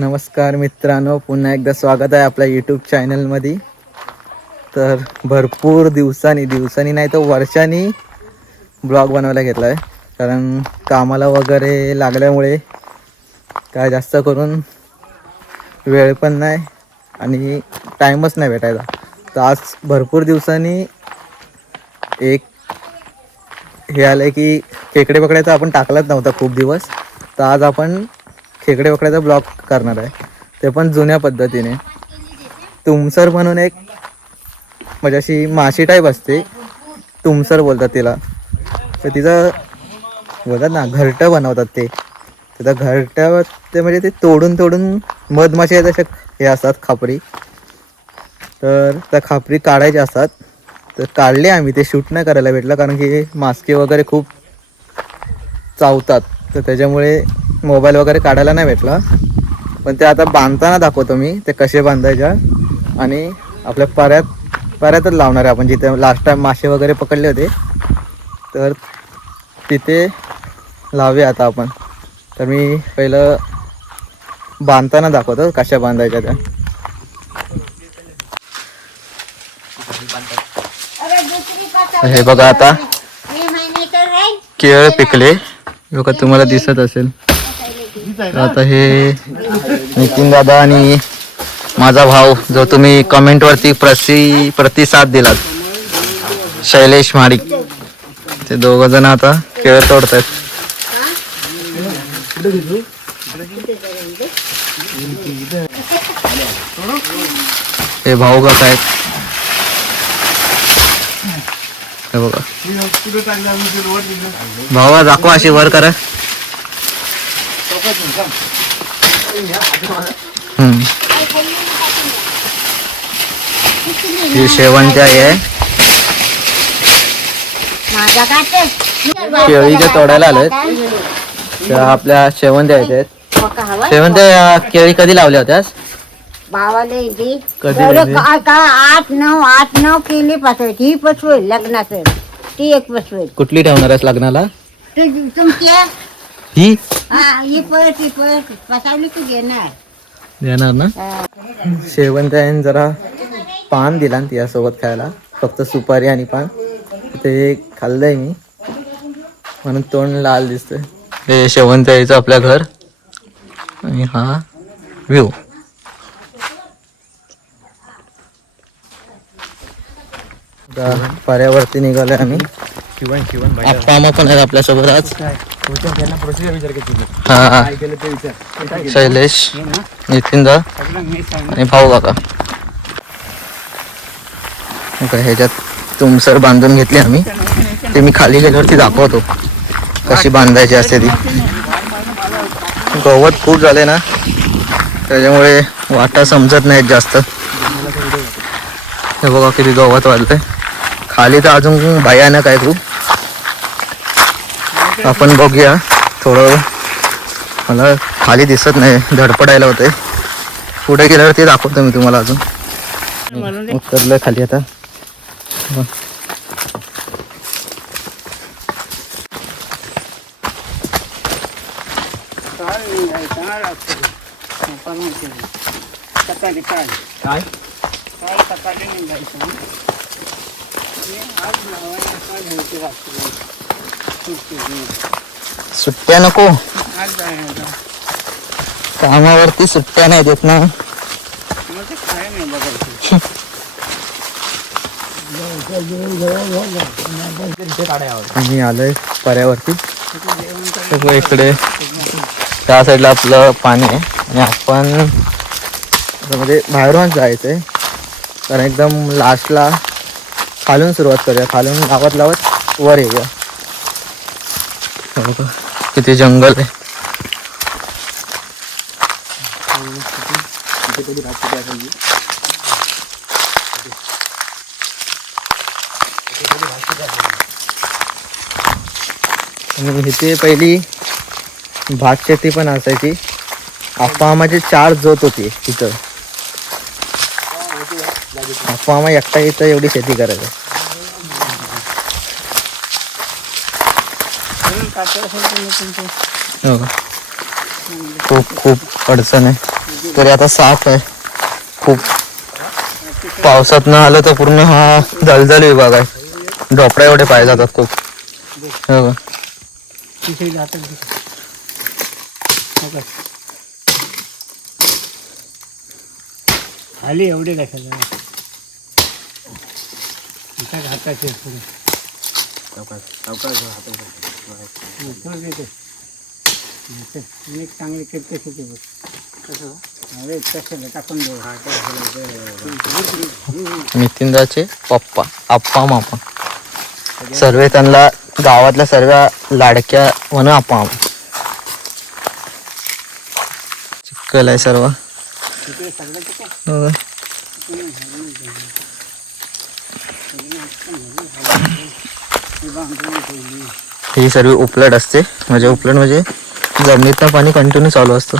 नमस्कार मित्रांनो, पुन्हा एकदा स्वागत आहे आपल्या यूट्यूब चॅनलमध्ये. तर भरपूर दिवसांनी नाही तर वर्षांनी ब्लॉग बनवायला घेतला आहे, कारण कामाला वगैरे लागल्यामुळे काय जास्त करून वेळ पण नाही आणि टाईमच नाही भेटायला. तर आज भरपूर दिवसांनी एक हे आलं आहे की खेकडे पकडायचा आपण टाकलाच नव्हता खूप दिवस. तर आज आपण खेकडे पकडायचा ब्लॉग करणार आहे, ते पण जुन्या पद्धतीने. तुमसर म्हणून एक म्हणजे अशी माशी टाईप असते, तुमसर बोलतात तिला. तर तिचं बोलतात ना घरटं बनवतात ते. त्या घरट्यावर ते म्हणजे ते तोडून मधमाशी आहेत अशा हे असतात खापरी. तर त्या खापरी काढायच्या असतात. तर काढले आम्ही, ते शूट नाही करायला भेटलं कारण की मास्के वगैरे खूप चावतात, तर त्याच्यामुळे मोबाईल वगैरे काढायला नाही भेटला. पण ते आता बांधताना दाखवतो मी ते कसे बांधायच्या. आणि आपल्या पाऱ्यातच लावणार आहे आपण, जिथे लास्ट टाईम मासे वगैरे पकडले होते तर तिथे लावूया आता आपण. तर मी पहिलं बांधताना दाखवतो कशा बांधायच्या त्या. हे बघा आता केळ पिकले बघा, तुम्हाला दिसत असेल. आता हे नितीन दादा आणि माझा भाऊ, जो तुम्ही कमेंटवरती प्रतिसाद दिलात, शैलेश महाडिक, ते दोघ जण आता केळ तोडतात. हे भाऊ का आहेत, हे बघा. भावा दाखवा, अशी वर करा. ही शेवंती आहे. केळीच्या तोडायला आलेत त्या आपल्या शेवंत्या आहेत. शेवंत्या केळी कधी लावल्या होत्यास? भावाला कधी? 8-9 केली पाठवायची. ही पसवेल लग्नाचं, ती एक पसवेल. कुठली ठेवणार आहेस लग्नाला? तुमची ही ही परत पसावली की घेणार देणार ना. शेवंत्याने जरा पान दिला ना तिच्यासोबत खायला, फक्त सुपारी आणि पान. ते खाल्लंय मी, म्हणून तोंड लाल दिसतंय. हे शेवंत्याचं आपल्या घर आणि हा व्ह्यू. पर्यावरती निघालोय आम्ही. आप्पा आम्हा पण आहेत आपल्यासोबत आज. हा, शैलेश, नितीन दा आणि भाऊ काका. ह्याच्यात तुमसर बांधून घेतली आम्ही. ते मी खाली गेल्यावरती दाखवतो कशी बांधायची असते ती. गवत खूप झाले ना, त्याच्यामुळे वाटा समजत नाहीत जास्त. हे बघा किती गवत वाढलंय खाली, तर अजून भयानक आहे खूप. आपण बघूया थोडं, मला खाली दिसत नाही, धडपडायला होते. पुढे गेल्यावरती दाखवतो मी तुम्हाला. अजून उतरलोय खाली आता. सुट्ट्या नको, कामावरती सुट्ट्या नाही देत ना. आम्ही आलोय पर्यावरती. इकडे त्या साईडला आपलं पाणी आहे आणि आपण म्हणजे बाहेरूनच जायचंय, कारण एकदम लास्टला खालून सुरुवात करूया. खालून लावत वर येऊया. किती जंगल आहे. आणि इथे पहिली भात शेती पण असायची. आप्पा माझी 4 जोत होती तिथं. आप्पा एकटा इथं एवढी शेती करायचं. खूप खूप अडचण आहे. तरी आता साफ आहे. खूप पावसात न आलं तर पूर्ण हा दलदल विभाग आहे. ढोपळा एवढे पाय जातात खूप. हो का? खाली एवढे कशाला हाताचे चांगले केले कशाला टाकून देऊ. नितीनदाचे पप्पा आप्पा मामा सर्व त्यांना गावातल्या सर्व लाडक्या म्हणून आप्पा मामा. चिखल आहे सर्व. हो. ही सर्व उपलट असते. उपलट म्हणजे जमिनीतनं पाणी कंटिन्यू चालू असतं.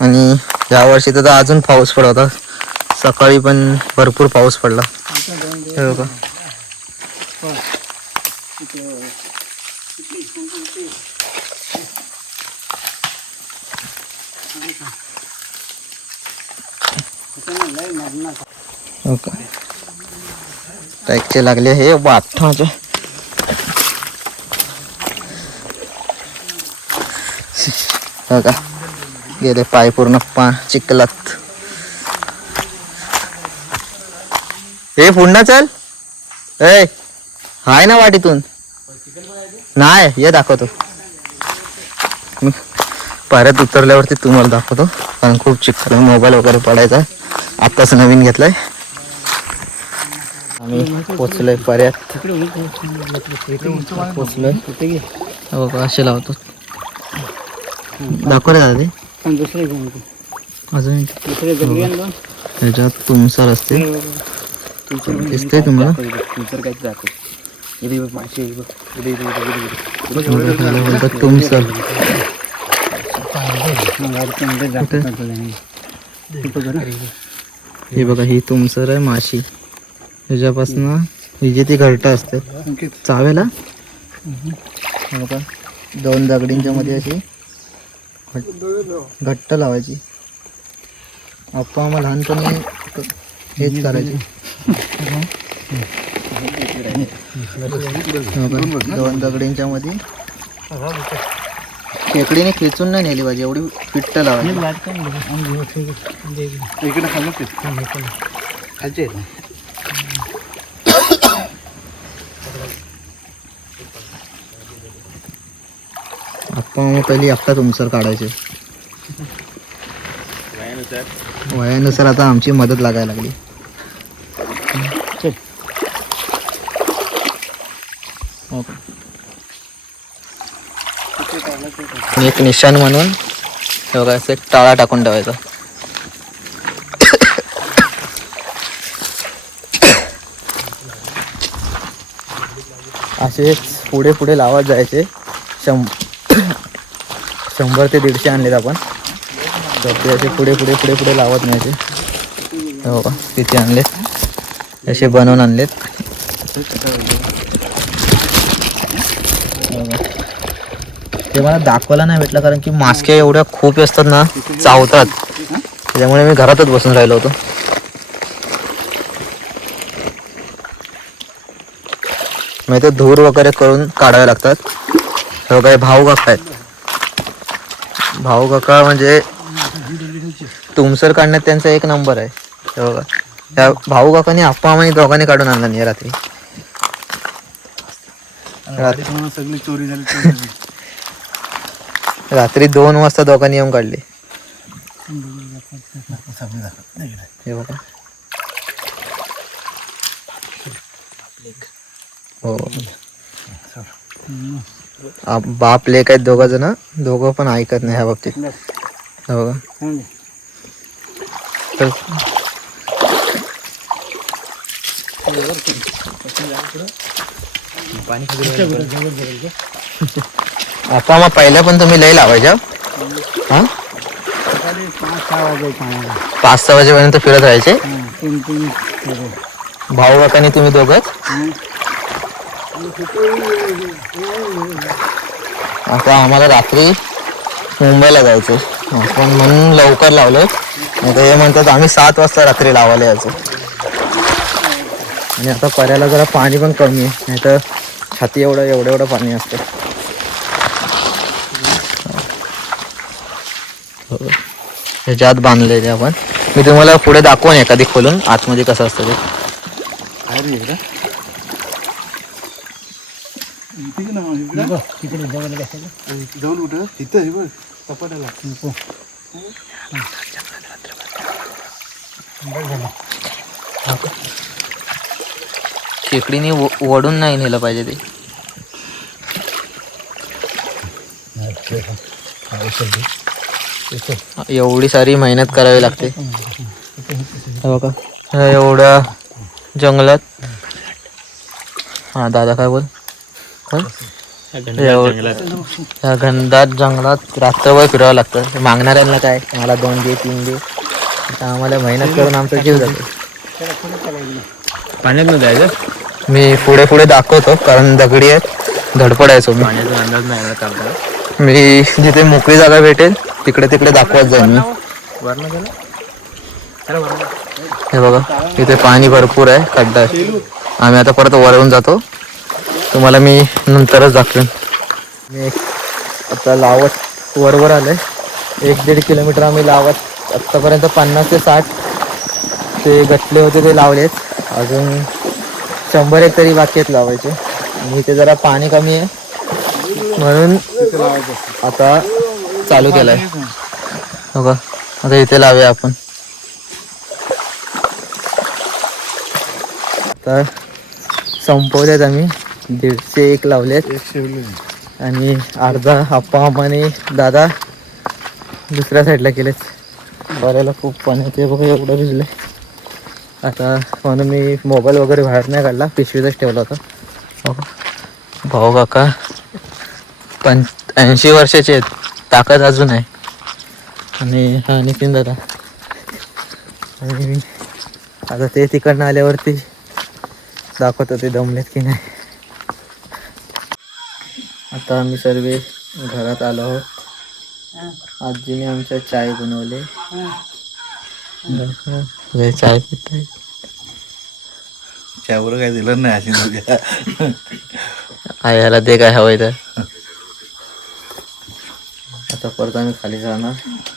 आणि यावर्षी तर अजून पाऊस पडत होता. सकाळी पण भरपूर पाऊस पडला. हो का? हो का? टॅक्सचे लागले हे बाठाचे. हो का? गेले पाय पूर्ण चिखलात. हे पुन्हा चल. ए हाय ना वाटीतून? नाही ये दाखवतो. परत उतरल्यावरती तुम्हाला दाखवतो. कारण खूप चिखल आहे. मोबाईल वगैरे पडायचा. आत्ताच नवीन घेतलाय. आम्ही पोचलोय पर्यंत. पोचलोय. हो का? असे लावतो. दाखवले दादा ते अजून ह्याच्यात तुमसर असते. दिसतंय तुम्हाला? तुमसर हे बघा. ही तुमसर आहे माशी. ह्याच्यापासून ही जी ती घरटं असते चावेला. बघा 2 दगडींच्या मध्ये अशी घट्ट लावायची. आप्पा आम्हाला लहानपणी हेच करायचे. 2 दगडींच्या मध्ये खेकडीने खेचून नाही नेली पाहिजे. एवढी फिट्ट लावायची. आप्पा मग पहिली एकटा तुमसर काढायचे. वयानुसार आता आमची मदत लागायला लागली. एक निशाण म्हणून हे बघा असं एक टाळा टाकून ठेवायचा. असेच पुढे पुढे लावत जायचे. 100 ते 150 आणलेत आपण. तर ते असे पुढे पुढे पुढे पुढे लावत न्यायचे. हो का? किती आणलेत असे बनवून आणलेत. ते मला दाखवायला नाही भेटलं कारण की मास्क्या एवढ्या खूप असतात ना, चावतात. त्याच्यामुळे मी घरातच बसून राहिलो होतो. मग ते धूर वगैरे करून काढावे लागतात. हे काही भाऊ काका आहेत. भाऊ काका म्हणजे तुमसर काढण्यात त्यांचा 1 नंबर आहे. हे बघा त्या भाऊ काकांनी आप्पा आम्ही दोघांनी काढून आणला नाही रात्री. सगळी चोरी झाली. रात्री 2 वाजता दोघांनी येऊन काढले. हे बघा. हो बाप लेक आहेत 2 जण. दोघं पण ऐकत नाही ह्या बाबतीत. हो बघा. तर आता मग पहिल्या पण तुम्ही लई लावायच्या. हा 5-6 वाजेपर्यंत फिरत राहायचे. भाऊ काकांनी तुम्ही दोघंच. आता आम्हाला रात्री मुंबईला जायचं. आपण म्हणून लवकर लावलं. आता हे म्हणतात आम्ही 7 वाजता रात्री लावायला यायचो. आणि आता पर्याला जरा पाणी पण कमी आहे, नाही तर छाती एवढं पाणी असतं. ह्याच्या आत बांधले ते आपण. मी तुम्हाला पुढे दाखवून एखादी खोलून आतमध्ये कसं असतं ते. जाऊन कुठं तिथं आहे बघ सपाटाला नको. खेकडीने वडून नाही नेलं पाहिजे ते. एवढी सारी मेहनत करावी लागते. हे बघा एवढ्या जंगलात. हा दादा काय बोल. या घनदाट जंगलात रात्रभर फिरावं लागतं. मागणाऱ्यांना काय मला 2 दे 3 दे. आता आम्हाला मेहनत करून आमचा जीव जातो. पाण्यात न जायचं. मी पुढे दाखवतो कारण दगडी आहेत, धडपडायचो मी. पाण्याचा अंदाज नाही आला चालता. मी जिथे मोकळी जागा भेटेल तिकडे दाखवत जाईन मी. वरनं गेलं. हे बघा इथे पाणी भरपूर आहे, खड्डा आहे. आम्ही आता परत वरून जातो, तुम्हाला मी नंतरच दाखवेन. मी आता लावत वरवर आलोय. 1-1.5 किलोमीटर आम्ही लावत आत्तापर्यंत 50 ते 60 ते गटले होते ते लावलेत. अजून 100 तरी बाकी आहेत लावायचे. आणि इथे जरा पाणी कमी आहे म्हणून आता चालू केलंय. बघा आता इथे लावूया आपण. आता संपवलेत आम्ही. 150 लावलेत आणि अर्धा आप्पाने दादा दुसऱ्या साईडला केलेत. बऱ्याला खूप पाण्यात बघा एवढं भिजले. आता म्हणून मी मोबाईल वगैरे बाहेर नाही काढला, पिशवीतच ठेवला होता. भाऊ काका 80 वर्षाचे आहेत, ताकद अजून आहे. आणि हा नितीन दादा. आणि आता ते तिकडनं आल्यावरती दाखवतो ते दमलेत की नाही. आता आम्ही सर्व घरात आलो आहोत. आजीने आमच्या चाय बनवले. चाय पितोय. त्यावर काय दिलं नाही अशी ह्याला ते काय हवंय तर. आता परत आम्ही खाली जाणार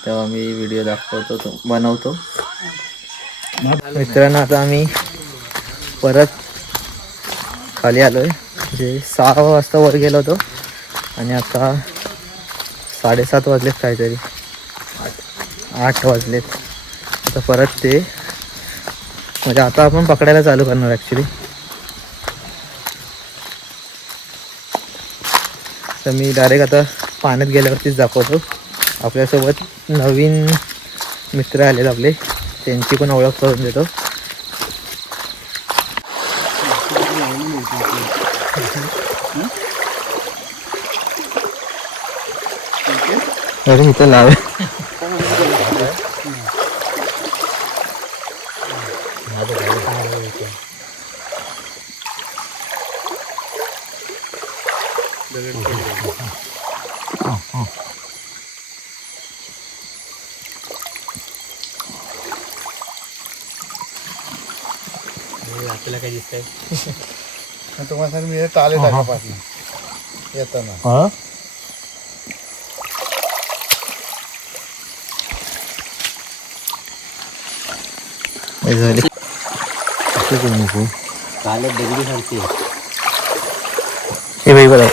तेव्हा मी व्हिडिओ दाखवतो बनवतो. मित्रांनो आता आम्ही परत खाली आलोय. म्हणजे 6 वाजता वर गेलो होतो आणि आता 7:30 वाजलेत काहीतरी. 8 वाजलेत. आता परत ते म्हणजे आता आपण पकडायला चालू करणार ॲक्च्युली. तर मी डायरेक्ट आता पाण्यात गेल्यावरतीच दाखवतो. आपल्यासोबत नवीन मित्र आलेत आपले, त्यांची पण ओळख करून देतो. अरे इथं लाव. आपल्याला काय दिसतंय. तुम्हाला सांग मी चाले टाकापासून येताना झाली. काले दगडी सारखी हे बाई बघा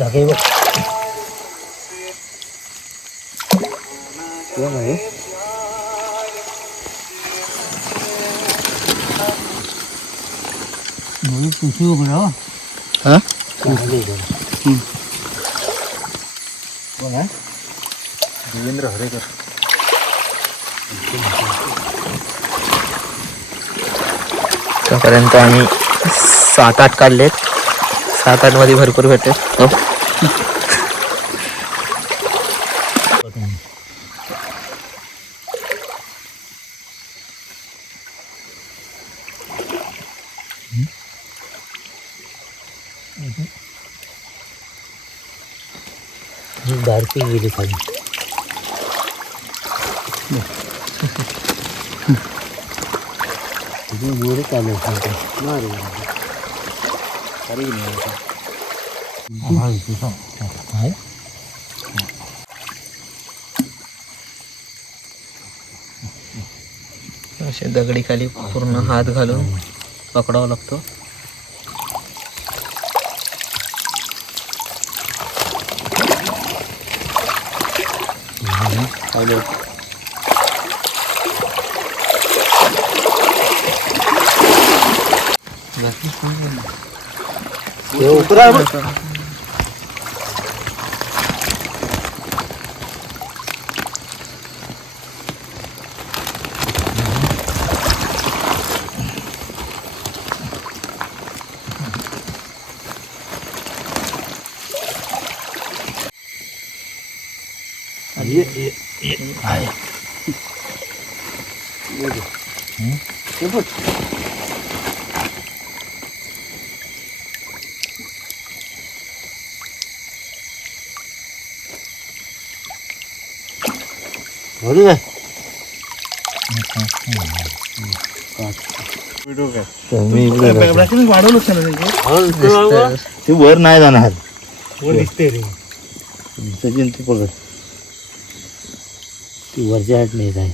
लागले कोण आहे. पिशवी उघडा. हा देवेंद्र हरेकर. आतापर्यंत आम्ही 7-8 काढलेत. 7-8 मध्ये भरपूर भेटते. हो बारकी गेली खाली. मोरे चालू आहे. असे दगडी खाली पूर्ण हात घालून पकडावा लागतो. ते वर नाही जाणार. वर दिसते रे सचिन, तू पकड. ती वरच्या हात नाही आहे.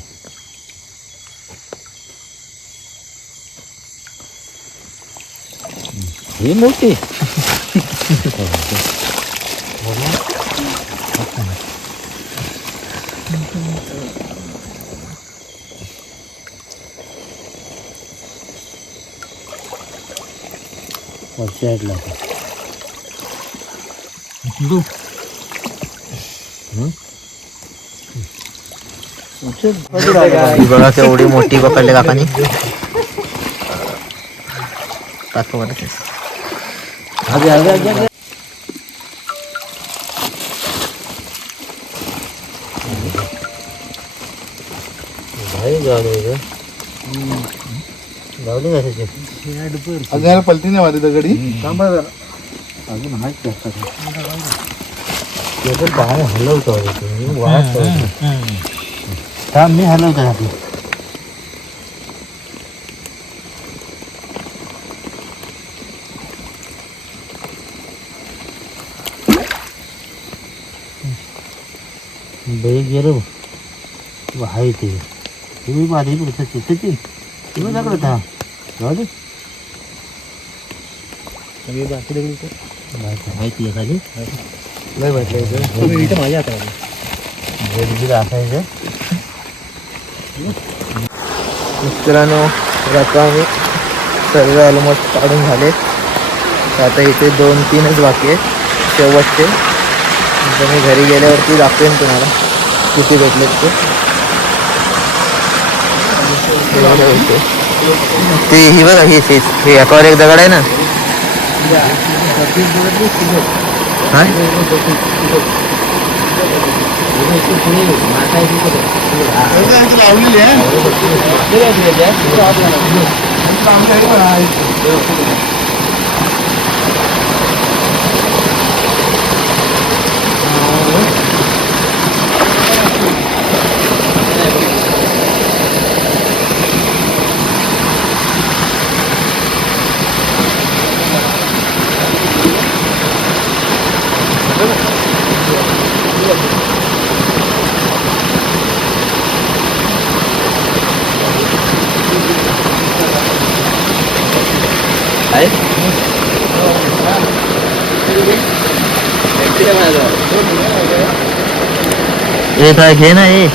हे मोठी वरच्या हातला बघा केवढी मोठी पकडले काकानी. अजून पलटी नाही मारी दगडी. अजून हात जास्त बाहेर हलवतो थांब, मी हलवतो हाती. बैल गेलो आहे ते. तुम्ही माझी पुढचं सचिन तुम्ही लागलं था जाऊ दे. माहिती आहे खाली नाही भेटलं माझ्या हातामध्ये असायचं. मित्रांनो रकामी सर्व ऑलमोस्ट काढून झाले. आता इथे 2-3च बाकी आहेत शेवटचे. तर मी घरी गेल्यावरती दाखवेन तुम्हाला किती भेटलेत ते. ही बघा हे एकावर एक दगड आहे ना. लावलेली आहे. ये काय घे ना ये.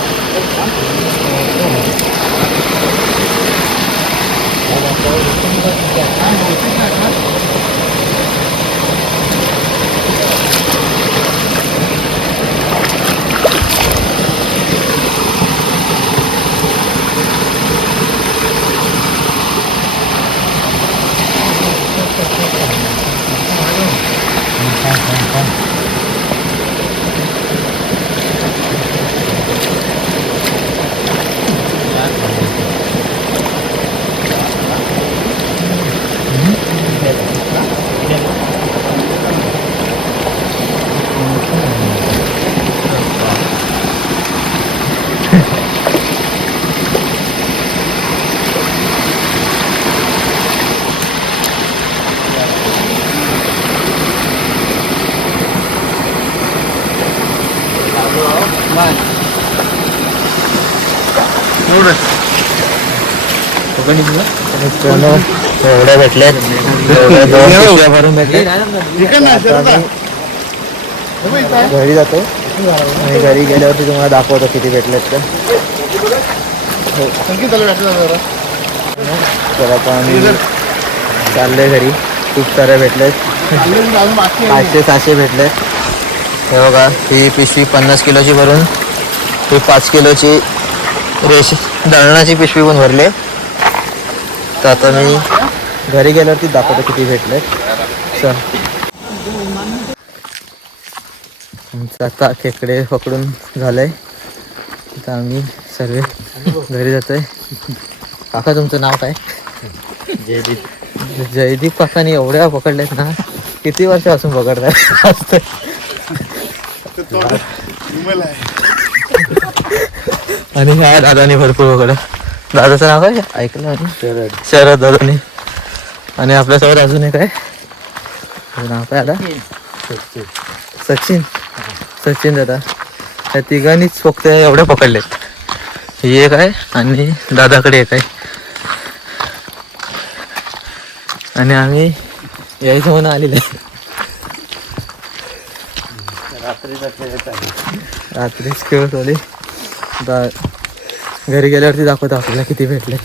मित्रांनो एवढ्या भेटल्यात एवढ्या 2 पिशव्या भरून भेटल्यात. आता आम्ही घरी जातो आणि घरी गेल्यावरती तुम्हाला दाखवतो किती भेटलेत तर. तर आता आम्ही चाललोय घरी. खूप साऱ्या भेटलेत 500-600 भेटलेत. हे बघा ही पिशवी 50 किलोची भरून ही 5 किलोची दळणाची पिशवी पण भरली. तर आता मी घरी गेल्यावरती दाखवतो किती भेटलेत. चल आमचं आता खेकडे पकडून झालंय. आता आम्ही सर्व घरी जातोय. काका तुमचं नाव काय? जयदीप काकाने एवढ्या पकडल्यात ना. किती वर्षापासून पकडताय? आणि ह्या दादाने भरपूर पकडलं. दादाचं नाव काय ऐकलं आणि शरद दादाने. आणि आपल्यासोबत अजून एक आहे नाव काय आता सचिन दादा. त्या तिघांनीच फक्त एवढे पकडलेत. ही एक आहे आणि दादाकडे एक आहे. आणि आम्ही यायचं म्हणून आलेलं आहे. रात्रीच खेळत आले. घरी गेल्यावरती दाखवतो आपल्याला किती भेटले.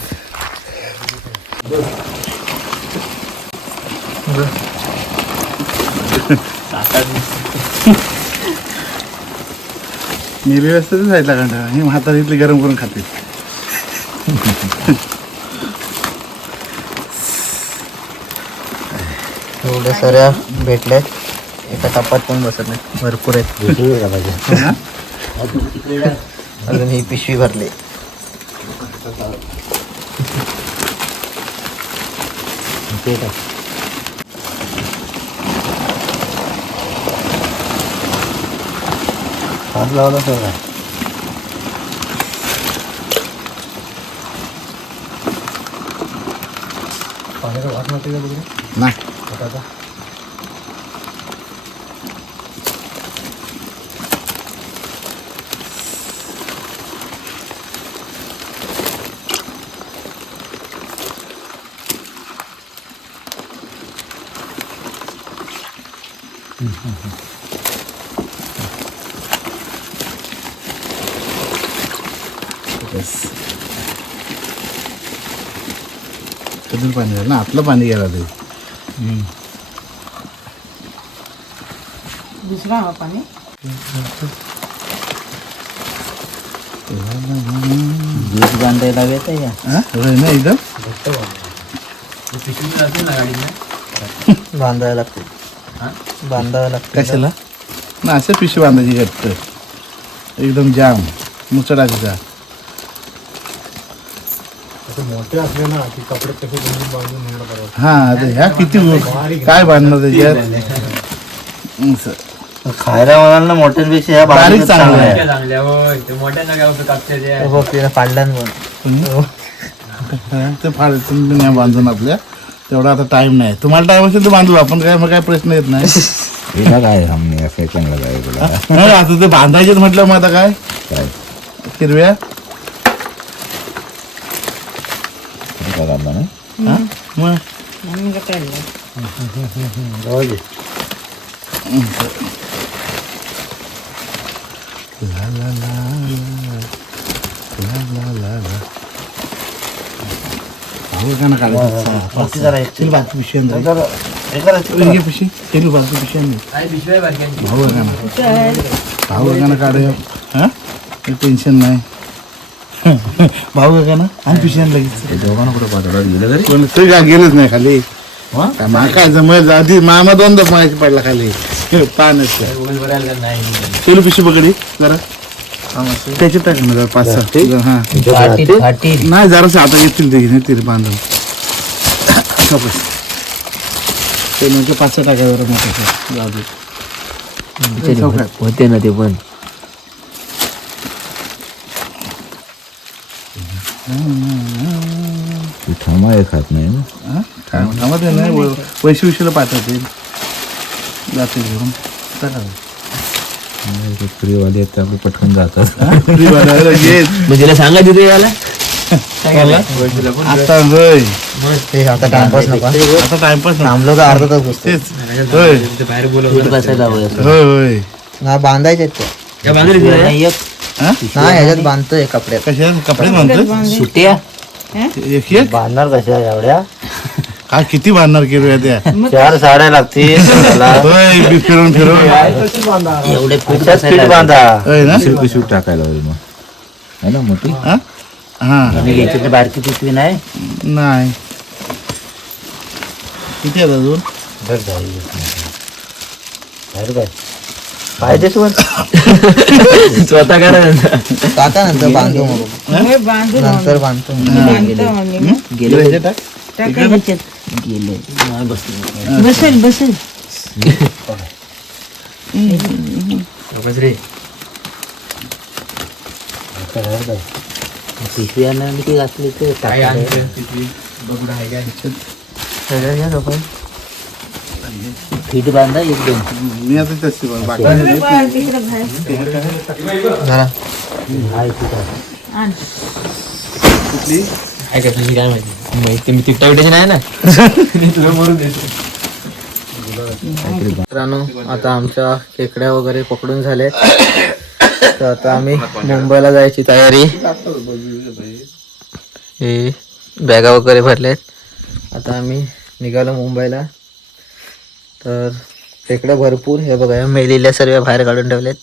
मिरवी असते जायला कंटाळा. ही म्हातारी इथली गरम करून खाते. एवढ्या साऱ्या भेटल्यात. एका टपात पण बसत नाही. भरपूर आहेत. अजून ही पिशवी भरली. हात लावला सगळा. पाण्याचा वाट नव्हती का तिकडे? नाही आता कधी पाणी झालं ना. आपलं पाणी गेला ते. दुसरा हवा पाणी वीज बांधायला येत आहे ना एकदम बांधायला लागते. बांधायला लागते कशाला ना. असं पिशवी बांधायची घट्ट एकदम जाम मुचडायचा. मोठे असले ना की कपडे कसे बांधून निवड करावं. हा आता ह्या किती काय बांधणार त्याच्यात. खायला म्हणाल ना मोठ्यांपेक्षा ह्या बारीक चांगलं आहे. तिने पाडल्यान पण ते फाड तुम्ही नाही बांधून आपल्या तेवढा आता टाइम नाही. तुम्हाला टाइम असेल तर बांधू आपण. काय मग काय प्रश्न येत नाही. काय चांगलं काय नाही आता ते बांधायचे म्हटलं मग आता काय हिरव्या हा मग टेन्शन नाही. भाऊ का ना आणि पिशव्यान लगेच दोघांना कुठं पाठवलं गेलं घरी. तरी काय गेलंच नाही खाली. मा काय जमल आधी मामा दोनदा मागायची पडला खाली पाण्यात. चलो पिशवी पकडी जरा त्याच्यात टाक ना जरा 5-6. हा नाही जरासं आता येतील ते बांधून ते म्हणजे 5-6 टाका जरा मोठं जाऊ दे. होते ना ते पण. थांबा खात नाही ना. थांबा ते नाही वैशिला पाठवते जाते घेऊन. फ्रीवाले आहेत त्यामुळे पटकन जातात. तिला सांगा तिथे यायला आता होय आता टाइमपास नको आता टाइमपास थांबलो तर अर्धा तास बसतो तेच होय होय होय ना बांधायचे ते हा? नाही ह्याच्यात बांधतोय कपड्यात कशा कपडे म्हणतो सुट्या एक एक बांधणार कशा एवढ्या काय किती बांधणार किलो त्या 4 साड्या लागतील होय बी फिरून फिरून एवढे पीठ बांधा होय ना शूट टाकायला होईल मग है ना मोठी हा हा आणि याच्यातली बारकी पिशवी नाही नाही किती आहेत अजून बरं झाली काय पाहिजे तू स्वतः करा आता नंतर बांधू मग नंतर बांधतो गेले ह्याच्यात टाक. गेले नाही बसले बसेल पिशवी आणून ती घातली ते टाकायला. फीट बांधा एक दोन मी आता तशी बघ, बाकी जरा हाय फीट आहे. कुठली काय कसली काय माहिती मी तिकटा विटायची नाही ना तुला मरून देतो मित्रांनो आता आमच्या खेकड्या वगैरे पकडून झाले तर आता आम्ही मुंबईला जायची तयारी हे बॅगा वगैरे भरलेत आता आम्ही निघालो मुंबईला तर खेकड्या भरपूर हे बघा या मेलेल्या सर्व बाहेर काढून ठेवलेत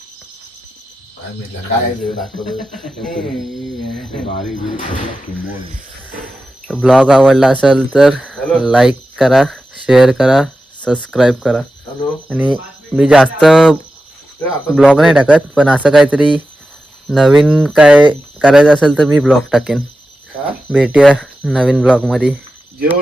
ब्लॉग आवडला असेल तर लाईक करा शेअर करा सबस्क्राईब करा आणि मी जास्त ब्लॉग नाही टाकत पण असं काहीतरी नवीन काय करायचं असेल तर मी ब्लॉग टाकेन भेटूया नवीन ब्लॉगमध्ये जेवण